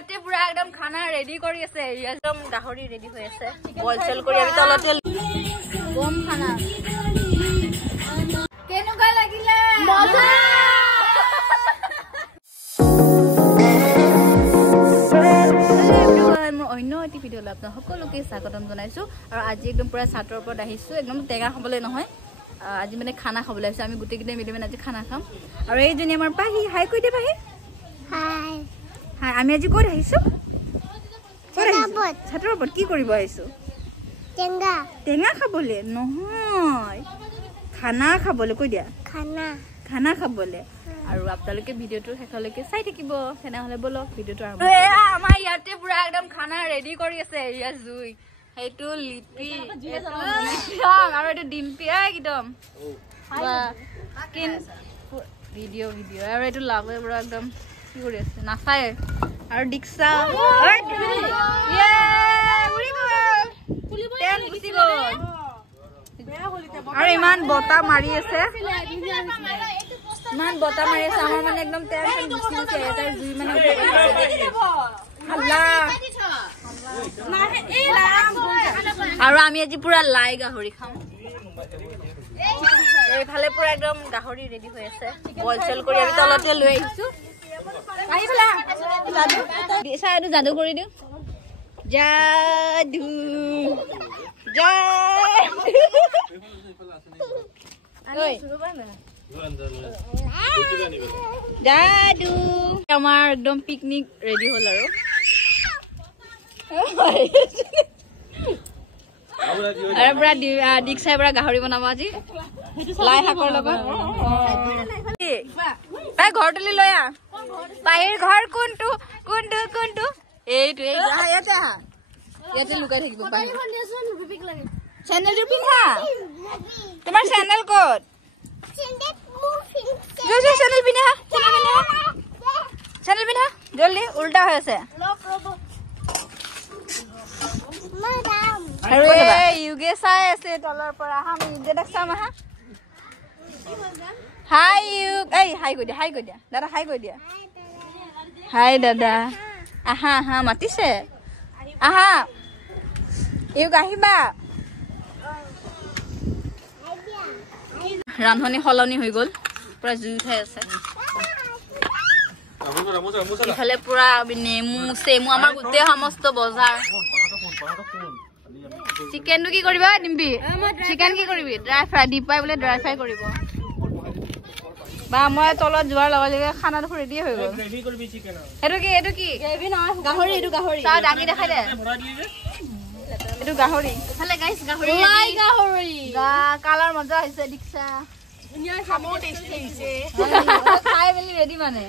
ইয়াতে পুৰা একদম খানা ৰেডি কৰি আছে একদম গাহৰি ৰেডি হৈ আছে বইল চেল কৰি আমি তলতে বম খানা কেনেকুৱা লাগিলে মজা অন্য এটি ভিডিঅ' আপোনাক সকলোকে স্বাগতম জনাইছো আৰু আজি একদম পুৰা ছাতৰ ওপৰত আহিছো একদম টেঙা খাবলৈ নহয় আজি মানে খানা খাবলৈ আহিছো আমি গোটেইকেইটা মিলি মানে আজি খানা খাম আৰু এইজনী আমাৰ পাহি হাই কৈ দে পাহি হাই হাই আমি আজি ক'ত আহিছো ছাতৰ ওপৰত কি কৰিব আহিছো টেঙা টেঙা খাবলৈ নহয় খানা খাবলৈ কৈ দিয়া খানা খাবলৈ আৰু আপোনালোকে ভিডিঅ'টো শেষলৈকে চাই থাকিব তেনেহ'লে বলক ভিডিঅ'টো আৰম্ভ আমাৰ ইয়াতে পুৰা একদম খানা ৰেডি কৰি আছে এৰিয়া জুই সেইটো লিপি আৰু এইটো ডিম্পি একদম ভিডিঅ' আৰু এইটো লাভে পুৰা একদম কি কৰি আছে নাচায় আৰু দীক্ষা আৰু ইমান বতাহ মাৰি আছে ইমান বতাহ মাৰি আছে আমাৰ মানে একদম টেনচন গুচি গুচি আহে তাৰ জুই মানে আৰু আমি আজি পুৰা লাই গাহৰি খাম এইফালে পুৰা একদম গাহৰি ৰেডি হৈ আছে বইল চেল কৰি আমি তলতে লৈ আহিছো চাইটো যাদু কৰি দিওঁ যাদু যাদু আমাৰ একদম পিকনিক ৰেডি হ'ল আৰু পুৰা দীক্ষাই পুৰা গাহৰি বনাব আজি লাই শাকৰ লগত তাই ঘৰ তুলি লৈ আহ পাহিৰ ঘৰ কোনটো কোনটো কোনটো এইটো ইয়াতে আহা ইয়াতে লুকাই থাকিব চেন্দেলযোৰ পিন্ধা তোমাৰ চেন্দেল ক'ত চেন্দেল পিন্ধা চেন্দেল পিন্ধা জলদি উল্টা হৈ আছে ইউগে চাই আছে তলৰ পৰা আমি ইউগে চাম আহা হাই ইউগ এই হাই কৈ দিয়া দাদা হাই কৈ দিয়া হাই দাদা আহা আহা মাতিছে আহা ইউগ আহিবা ৰান্ধনি সলনি হৈ গ'ল পুৰা জুই উঠাই আছে ইফালে পুৰা নেমু চেমু আমাৰ গোটেই সমস্ত বজাৰ চিকেনটো কি কৰিবা ডিম্পি চিকেন কি কৰিবি ড্ৰাই ফ্ৰাই দীপাই বোলে ড্ৰাই ফ্ৰাই কৰিব বা মই তলত যোৱাৰ লগে লগে খানাটো ৰেডি হৈ গ'ল এইটো কি গাহৰি এইটো গাহৰি চাও দাঙি দেখাই দে এইটো গাহৰি ইফালে গাইছ গাহৰি কালাৰ মজা হৈছে দীক্ষা খাই মেলি ৰেডি মানে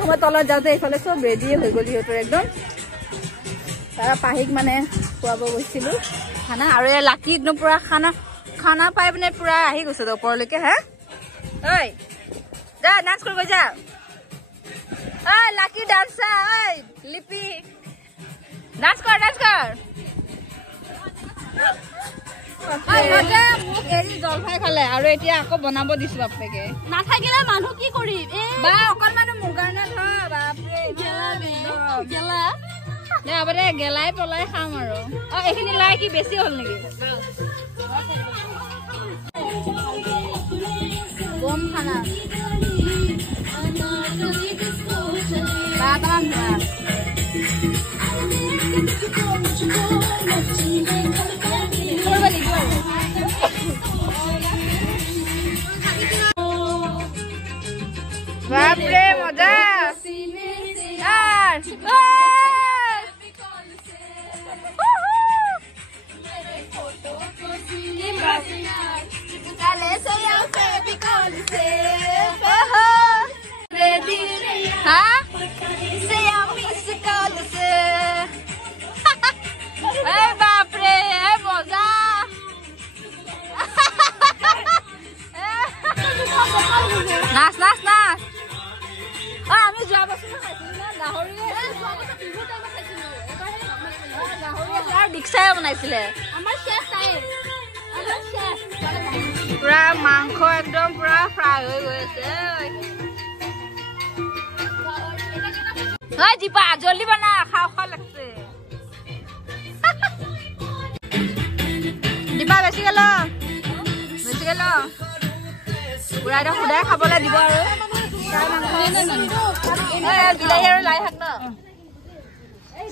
সময় তলত যাওঁতে এইফালে চব ৰেডিয়ে হৈ গ'ল সিহঁতৰ একদম তাৰ পাহিক মানে খুৱাব গৈছিলো খানা আৰু এই লাকি একদম পুৰা খানা পাই মানে পুৰা আহি গৈছে ওপৰলৈকে হে ঐ যা ডান্স কৰিব যা ঐ লাকি ডান্সা ঐ লিপি ডান্স কৰ মোক এৰি জলফাই খালে আৰু এতিয়া আকৌ বনাব দিছো বাপেকে নাথাকিলে মানুহ কি কৰিম বা অকল মানুহ মোৰ কাৰণে ধৰ গেলাই পলাই খাম আৰু এইখিনি লাই কি বেছি হ'ল নেকি বম খানা বাপৰে মজা বাপৰে মজা নাচ নাচ নাচ আমি যোৱা বছৰ গাহৰি দীক্ষাই বনাইছিলে পুৰা মাংস একদম পুৰা ফ্ৰাই হৈ গৈ আছে हाय दीपा जल्दी बना खाओ खा लगते दीपा बेसी गेलो পুৰা এটা খুদাই খাবলৈ দিব আৰু বিলাহী আৰু লাই শাক ন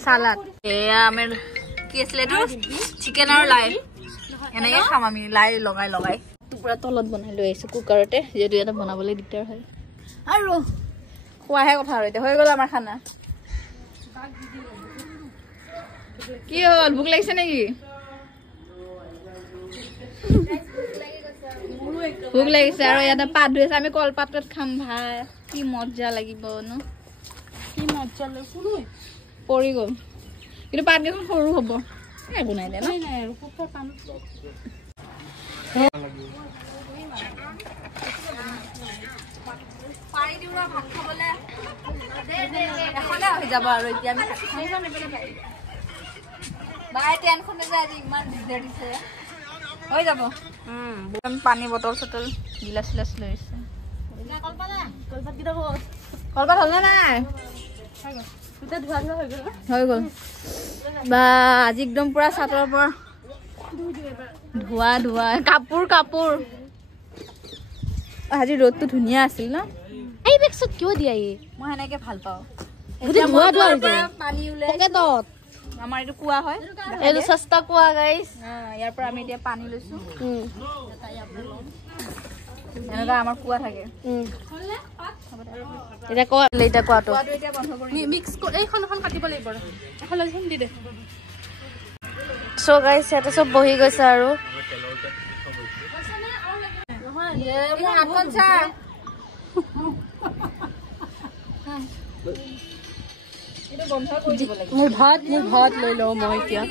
সালাড এয়া আমাৰ কি আছিল এইটো চিকেন আৰু লাই এনেকৈ খাম আমি লাই লগাই পুৰা তলত বনাই লৈ আহিছো কুকাৰতে যেহেতু এটা বনাবলৈ দিগদাৰ হয় আৰু খোৱাহে কথা আৰু এতিয়া হৈ গ'ল আমাৰ খানা কি হ'ল ভোক লাগিছে নেকি ভোক লাগিছে আৰু ইয়াতে পাত ধুই আছে আমি কলপাতত খাম ভাই কি মজা লাগিব ন কি মজা লাগিব পৰি গ'ল কিন্তু পাত কেইখন সৰু হ'ব একো নাই দে পাৰি দিওঁ ভাত খাবলৈ এখনে হৈ যাব আৰু এতিয়া আমি বাই টেনখনে যে আজি ইমান দিগদাৰ দিছে হৈ যাব পানী বটল চটল গিলাচ চিলাচ লৈ আহিছে কলপাত হ'ল নে নাই হৈ গ'ল বা আজি একদম পুৰা চাটৰ পৰা ধোৱা কাপোৰ আজি ৰ'দটো ধুনীয়া আছিল ন এই বেগছত কিয় দিয়া মই সেনেকে ভাল পাওঁ পানী ওলাই আমাৰ এইটো কুঁৱা হয় এইটো সস্তা কুঁৱা গাইছ ইয়াৰ পৰা আমি এতিয়া পানী লৈছো এনেকুৱা আমাৰ কুঁৱা থাকে এতিয়া কুঁৱাটো মিক্স এইখন কাটিব লাগিব দি দে চ' গাইছ ইয়াতে চব বহি গৈছে আৰু মোৰ ভাত লৈ লওঁ মই এতিয়া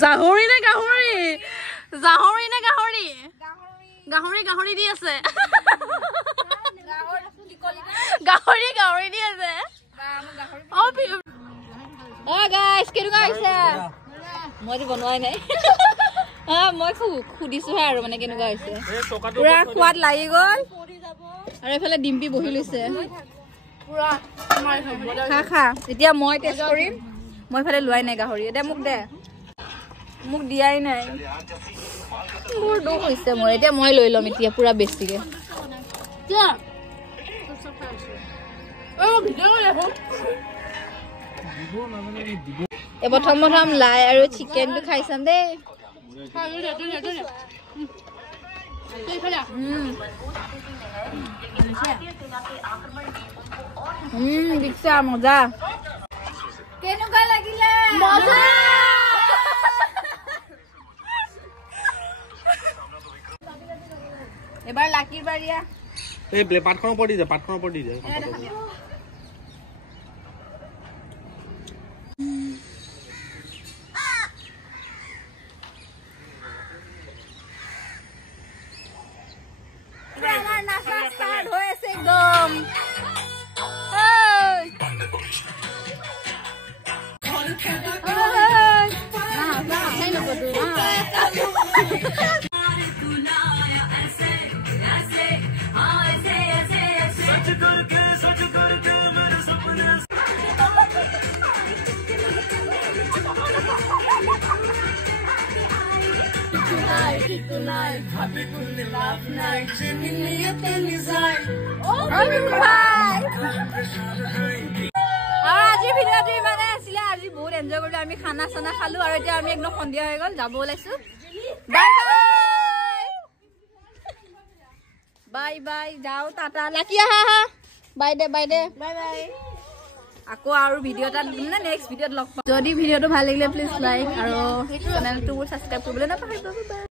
গাহৰি নে গাহৰি দি আছে গাহৰি দি আছে অ গাইছ কেনেকুৱা হৈছে মইতো বনোৱাই নাই মই সুধিছোহে আৰু মানে কেনেকুৱা হৈছে পুৰা সোৱাদ লাগি গ'ল আৰু এইফালে ডিম্পি বহি লৈছে খা এতিয়া মই টেষ্ট কৰিম মই এইফালে লোৱাই নাই গাহৰি এতিয়া মোক দিয়াই নাই মোৰ দুখ হৈছে মোৰ এতিয়া মই লৈ ল'ম এতিয়া পুৰা বেছিকে প্ৰথম লাই আৰু চিকেনটো খাই চাম দেই দিছা মজা কেনেকুৱা লাগিলে মজা এবাৰ লাকিৰ বাৰিয়া এই পাতখনৰ ওপৰত দি দে আমাৰ নাচা ষ্টাৰ্ট হৈ আছে একদম আজি ভিডিঅ'টো ইমানে আছিলে আজি বহুত এনজয় কৰিলো আমি খানা চানা খালো আৰু এতিয়া আমি একদম সন্ধিয়া হৈ গ'ল যাব ওলাইছো বাই বাই যাও টাটা লাকি আহা বাই দে আকৌ আৰু ভিডিঅ' এটা মানে নেক্সট ভিডিঅ'ত লগ পাম যদি ভিডিঅ'টো ভাল লাগিলে প্লিজ লাইক আৰু চেনেলটো ছাবস্ক্ৰাইব কৰিবলৈ নাপাহৰিব